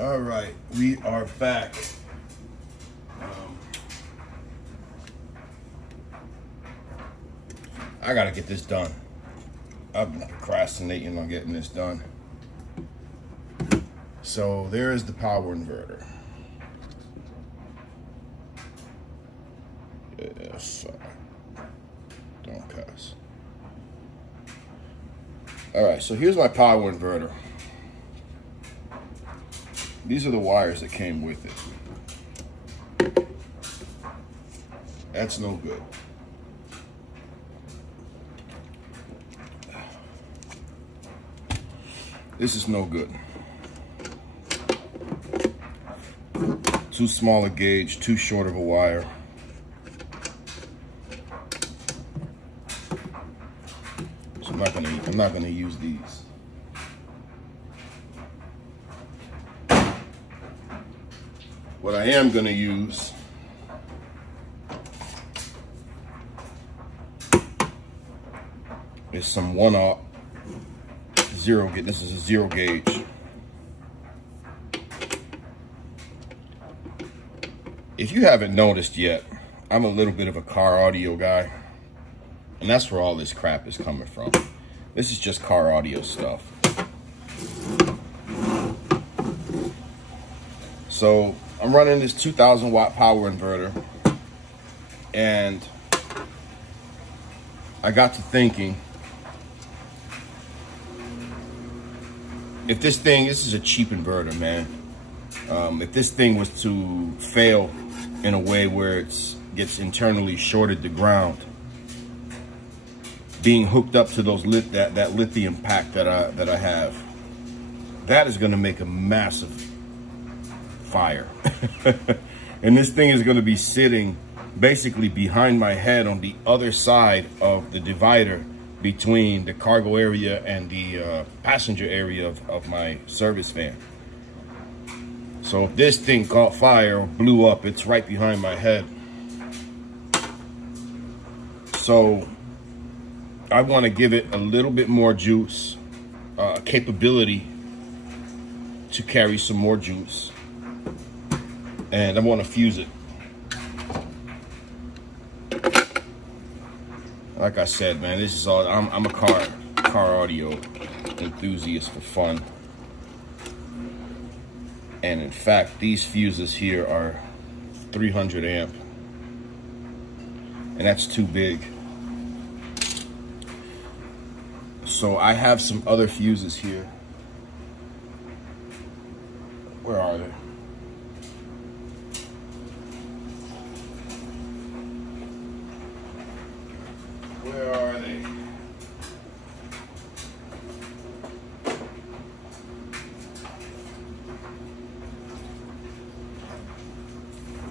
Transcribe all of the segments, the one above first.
All right, we are back. I gotta get this done. I've been procrastinating on getting this done. So there is the power inverter. Yes, don't cuss. All right, so here's my power inverter. These are the wires that came with it. That's no good. This is no good. Too small a gauge, too short of a wire. So I'm not gonna use these. What I am gonna use is some 1-aught zero gauge. This is a 0 gauge. If you haven't noticed yet, I'm a little bit of a car audio guy, and that's where all this crap is coming from. This is just car audio stuff. So I'm running this 2,000 watt power inverter, and I got to thinking, if this is a cheap inverter, man. If this thing was to fail in a way where it gets internally shorted to ground, being hooked up to those that lithium pack that I have, that is going to make a massive fire. And this thing is going to be sitting basically behind my head on the other side of the divider between the cargo area and the passenger area of my service van. So if this thing caught fire or blew up, it's right behind my head. So I want to give it a little bit more juice, capability to carry some more juice, and I want to fuse it. Like I said, man, this is all, I'm a car audio enthusiast for fun. And in fact, these fuses here are 300 amp. And that's too big. So I have some other fuses here. Where are they? Where are they?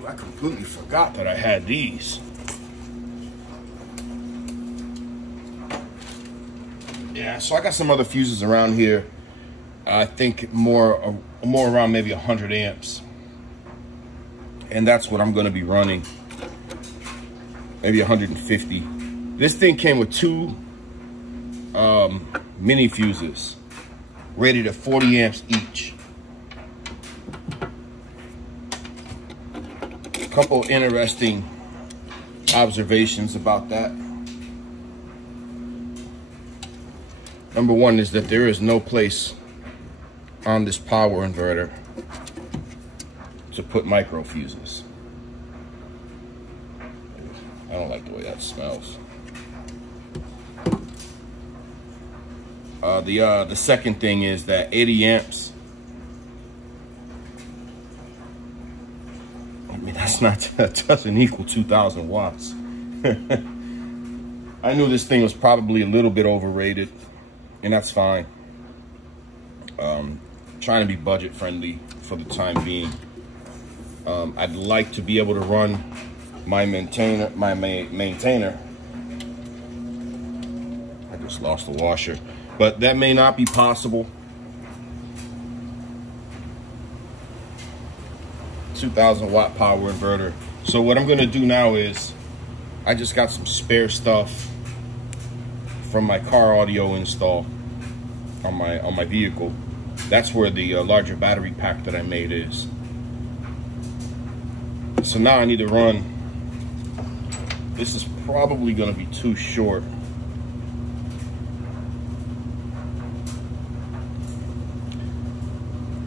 I completely forgot that I had these. Yeah, so I got some other fuses around here. I think more around maybe 100 amps. And that's what I'm going to be running. Maybe 150. This thing came with 2 mini fuses, rated at 40 amps each. A couple interesting observations about that. Number one is that there is no place on this power inverter to put micro fuses. I don't like the way that smells. The second thing is that 80 amps, I mean, that doesn't equal 2,000 watts. I knew this thing was probably a little bit overrated, and that's fine. Trying to be budget friendly for the time being. I'd like to be able to run my maintainer. I just lost the washer, but that may not be possible. 2,000 watt power inverter. So what I'm gonna do now is, I just got some spare stuff from my car audio install on my vehicle. That's where the larger battery pack that I made is. So now I need to run. This is probably going to be too short.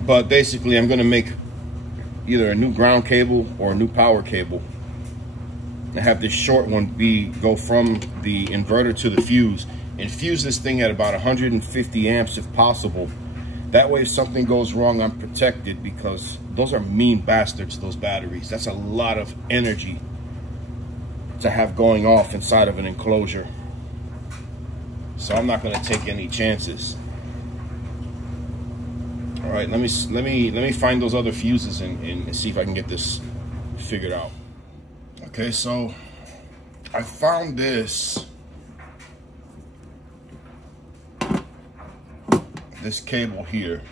But basically, I'm going to make either a new ground cable or a new power cable. I have this short one go from the inverter to the fuse, and fuse this thing at about 150 amps if possible. That way if something goes wrong, I'm protected, because those are mean bastards, those batteries. That's a lot of energy to have going off inside of an enclosure. So I'm not going to take any chances. All right, let me find those other fuses and see if I can get this figured out. Okay, so I found this cable here.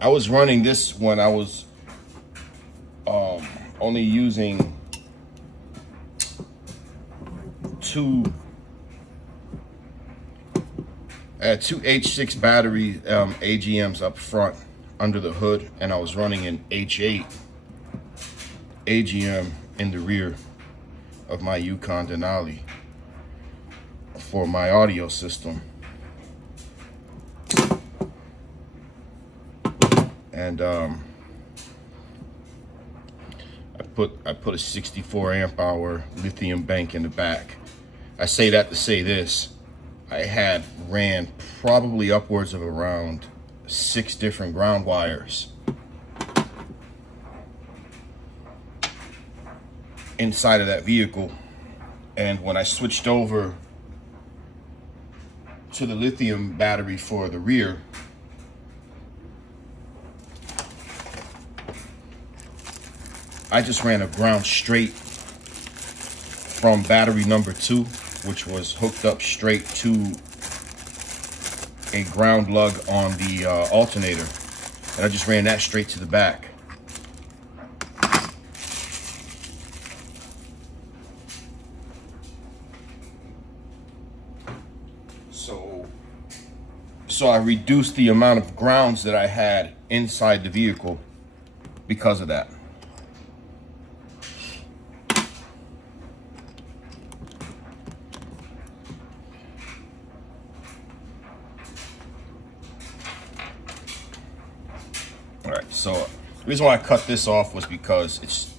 I was running this when I was only using I had two H6 battery AGMs up front under the hood, and I was running an H8 AGM in the rear of my Yukon Denali for my audio system. And I put a 64 amp hour lithium bank in the back. I say that to say this: I had ran probably upwards of around 6 different ground wires inside of that vehicle. And when I switched over to the lithium battery for the rear, I just ran a ground straight from battery number 2, which was hooked up straight to a ground lug on the alternator, and I just ran that straight to the back. So I reduced the amount of grounds that I had inside the vehicle because of that. All right, so the reason why I cut this off was because it's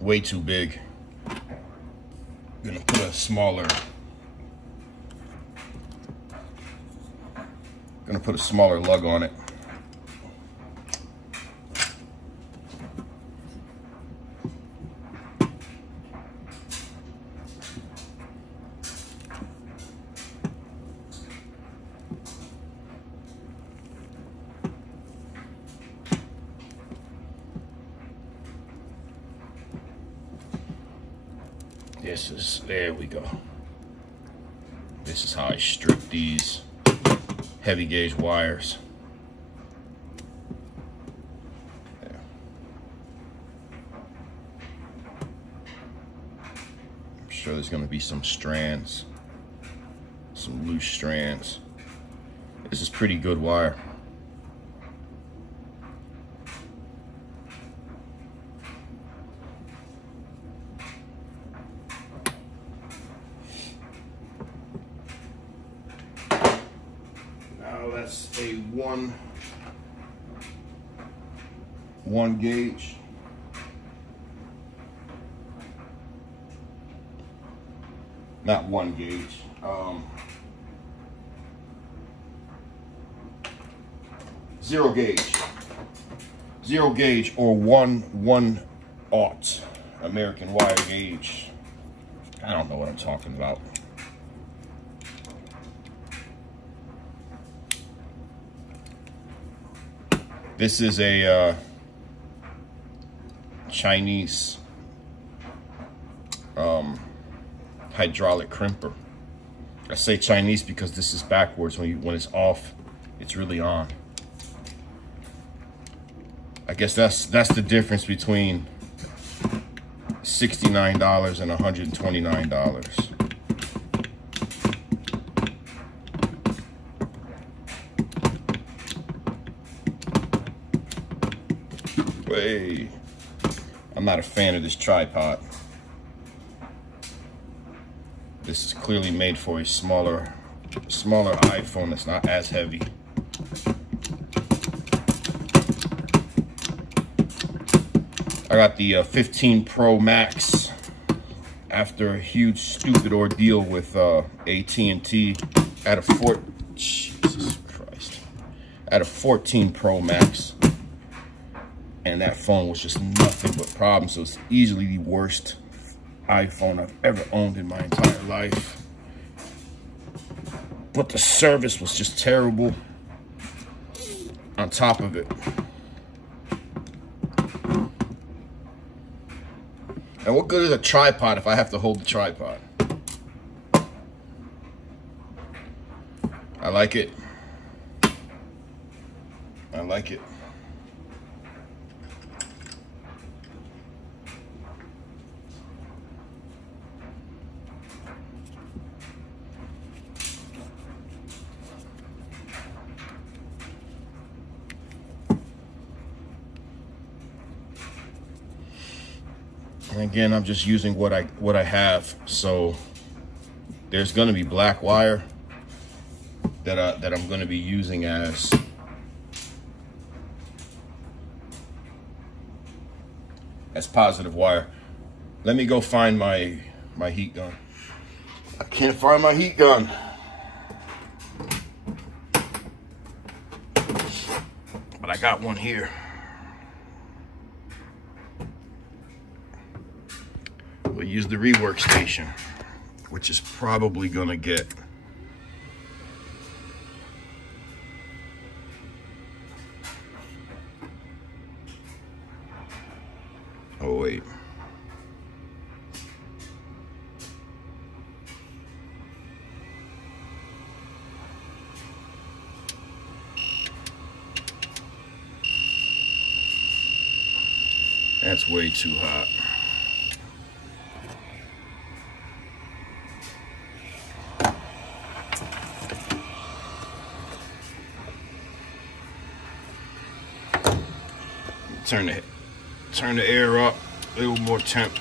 way too big. I'm gonna put a smaller lug on it. There we go. This is how I strip these heavy gauge wires. Yeah. I'm sure there's going to be some strands, some loose strands. This is pretty good wire. That's a one gauge. Not one gauge. 0 gauge. 0 gauge or 1/1/0 American wire gauge. I don't know what I'm talking about. This is a Chinese hydraulic crimper. I say Chinese because this is backwards. When it's off, it's really on. I guess that's the difference between $69 and $129. Hey, I'm not a fan of this tripod. This is clearly made for a smaller iPhone that's not as heavy. I got the 15 Pro Max after a huge stupid ordeal with AT&T at a Jesus Christ, at a 14 Pro Max, and that phone was just nothing but problems. So it's easily the worst iPhone I've ever owned in my entire life. But the service was just terrible on top of it. And what good is a tripod if I have to hold the tripod? I like it. I like it. And again, I'm just using what I have. So there's going to be black wire that I'm going to be using as positive wire. Let me go find my heat gun. I can't find my heat gun. But I got one here. We'll use the rework station, which is probably gonna get oh wait. That's way too hot. Turn the air up a little more temp.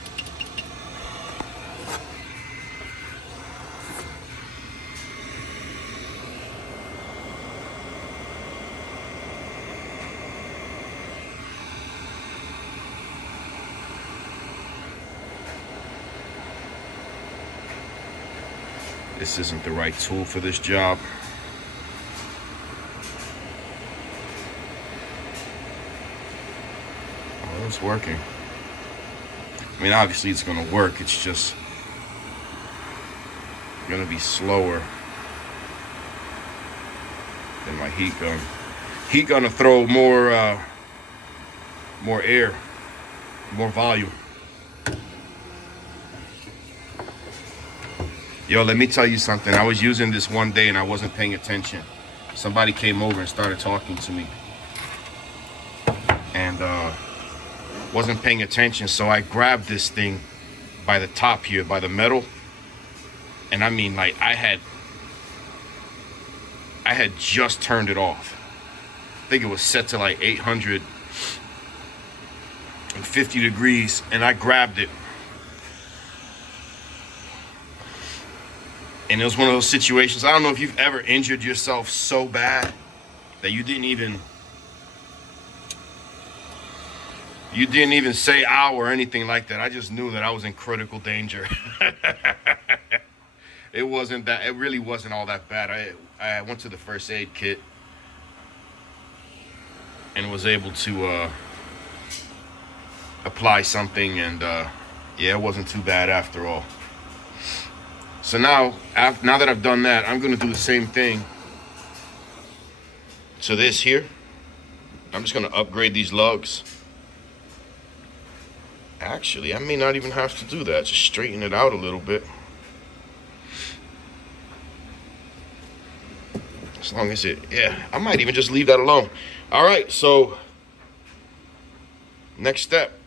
This isn't the right tool for this job. It's working. I mean, obviously it's gonna work. It's just gonna be slower than my heat gun. Heat gun to throw more air, more volume. Yo, let me tell you something. I was using this one day and I wasn't paying attention. Somebody came over and started talking to me, and wasn't paying attention, so I grabbed this thing by the top here, by the metal, and I mean, like, I had just turned it off. I think it was set to like 850 degrees, and I grabbed it, and it was one of those situations. I don't know if you've ever injured yourself so bad that you didn't even say ow or anything like that. I just knew that I was in critical danger. It really wasn't all that bad. I went to the first aid kit and was able to apply something, and yeah, it wasn't too bad after all. So now that I've done that, I'm gonna do the same thing to this here. I'm just gonna upgrade these lugs. Actually, I may not even have to do that. Just straighten it out a little bit. As long as yeah, I might even just leave that alone. All right, so next step.